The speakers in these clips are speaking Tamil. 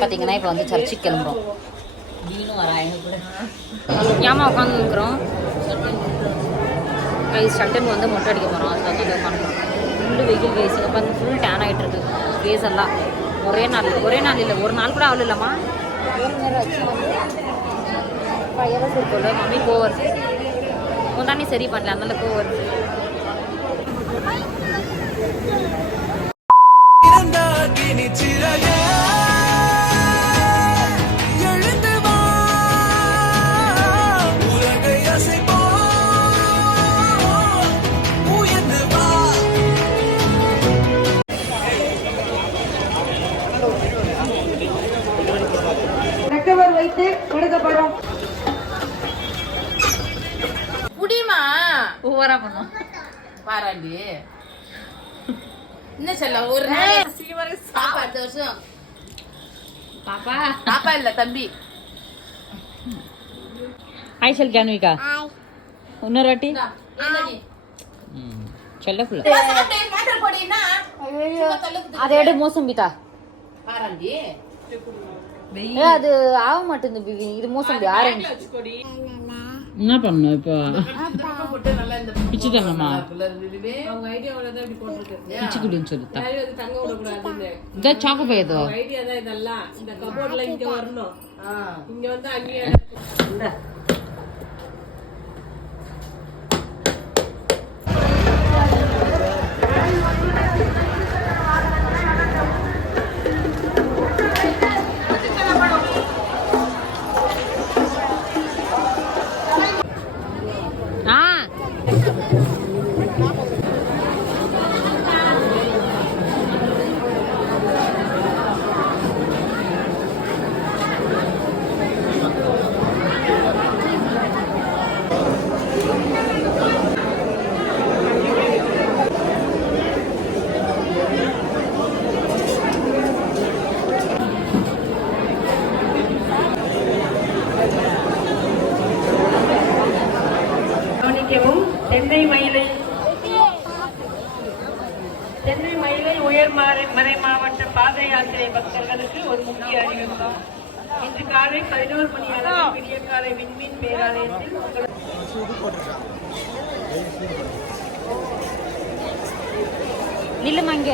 பார்த்தீங்கன்னா இப்போ வந்து சர்ச்சுக்கு கிளம்புறோம். நீனும் வரா எங்க கூட ஏமா உட்காந்துருக்குறோம். ஷட்டன் வந்து மொட்டை அடிக்க போகிறோம். அதில் வந்து உட்காந்துருக்கோம். ஃபுல்லு வெயில் ஃபேஸ் இங்கே பார்த்து ஃபுல் டேன் ஆகிட்டு இருக்கு ஃபேஸ் எல்லாம். ஒரே நாள் இல்லை, ஒரு நாள் கூட ஆகல இல்லைம்மா. ஒரு நேரம் வச்சு வந்து 5 hours இருக்கும்ல மம்மி கோவர் முந்தானி சரி பண்ணல, அதனால கோவர். வைத்து கொடுக்கப்படும். புடிமா ஓவரா பண்ணும் பாராண்டி என்ன சொல்ல ஒரு நாள் சாப்பாடு வருஷம் பாப்பா பாப்பா இல்ல தம்பி. ஹாய் சொல் ஜான்விகா. இன்னொரு வாட்டி சொல்லக்குள்ள அதை எடு மோசம்பிதா பாராண்டி. அது ஆக மாட்டேங்குது பிவி. இது மோசம்பி ஆரஞ்சு. என்ன பண்ணணும் இப்போ? பிச்சு தங்கம்மா பிச்சு குடின்னு சொல்லுதா. இந்த சாக்கு போயதோ இந்த கபோர்ட்ல இங்க வரணும். இங்க வந்து அங்கேயே சென்னை மயிலை உயர்மறை மாவட்ட பாத யாத்திரை பக்தர்களுக்கு ஒரு முக்கிய அறிவிப்பு. இன்று காலை 11 மணி அளவில் விடிய காலை விண்மீன் பேராலயத்தில் நில்லுமாங்க.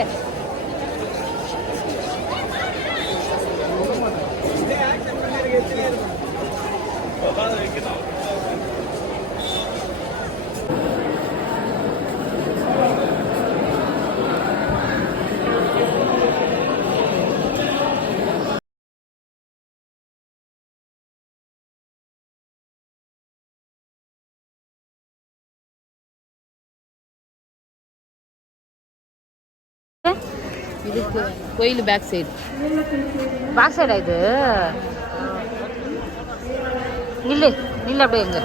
இதுக்கு கோயில் பேக் சைடு இது நில்லு நில்லு அப்படியே எங்க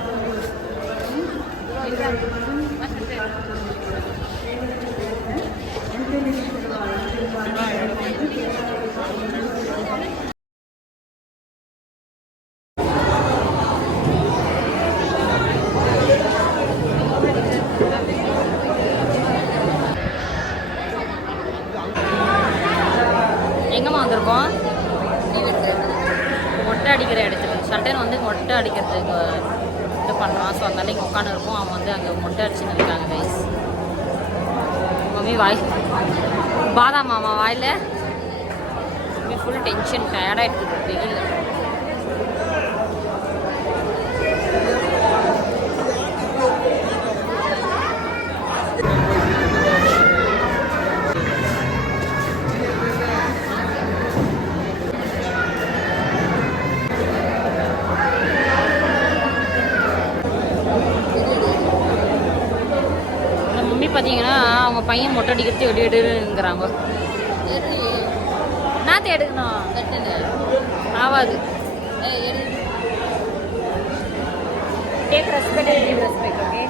எங்கம்மா வந்திருக்கோம்? மொட்டை அடிக்கிற இடத்துக்கு. சட்டன் வந்து மொட்டை அடிக்கிறதுக்கு இது பண்ணுறான். ஸோ அதனால இங்கே உட்காந்து இருக்கும். அவன் வந்து அங்கே மொட்டை அடிச்சுன்னு இருக்காங்க கைஸ். மம்மி வாய் பாதாம் மாமா வாயில் மம்மி ஃபுல் டென்ஷன் டயர்டாக இருக்குது வெயில். பார்த்தீங்கன்னா அவங்க பையன் மொட்டை அடிக்கிறது எடுங்கிறாங்க. நாற்று எடுக்கணும் ஆகாது. Take respect and give respect. Okay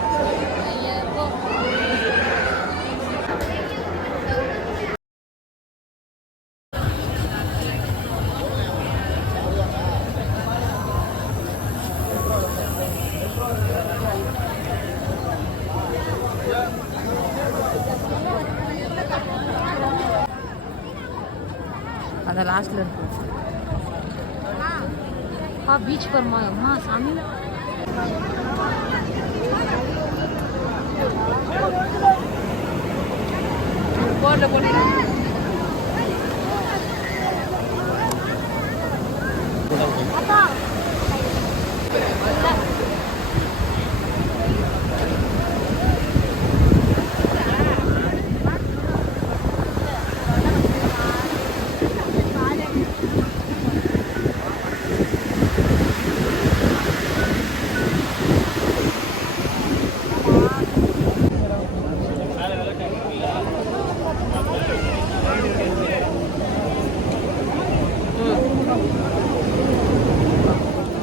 லாஸ்ட்ல இருக்கு பீச் பரமா அம்மா சாமி போர்ல போட்டு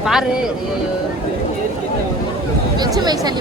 பாரு வச்சு வைசாலி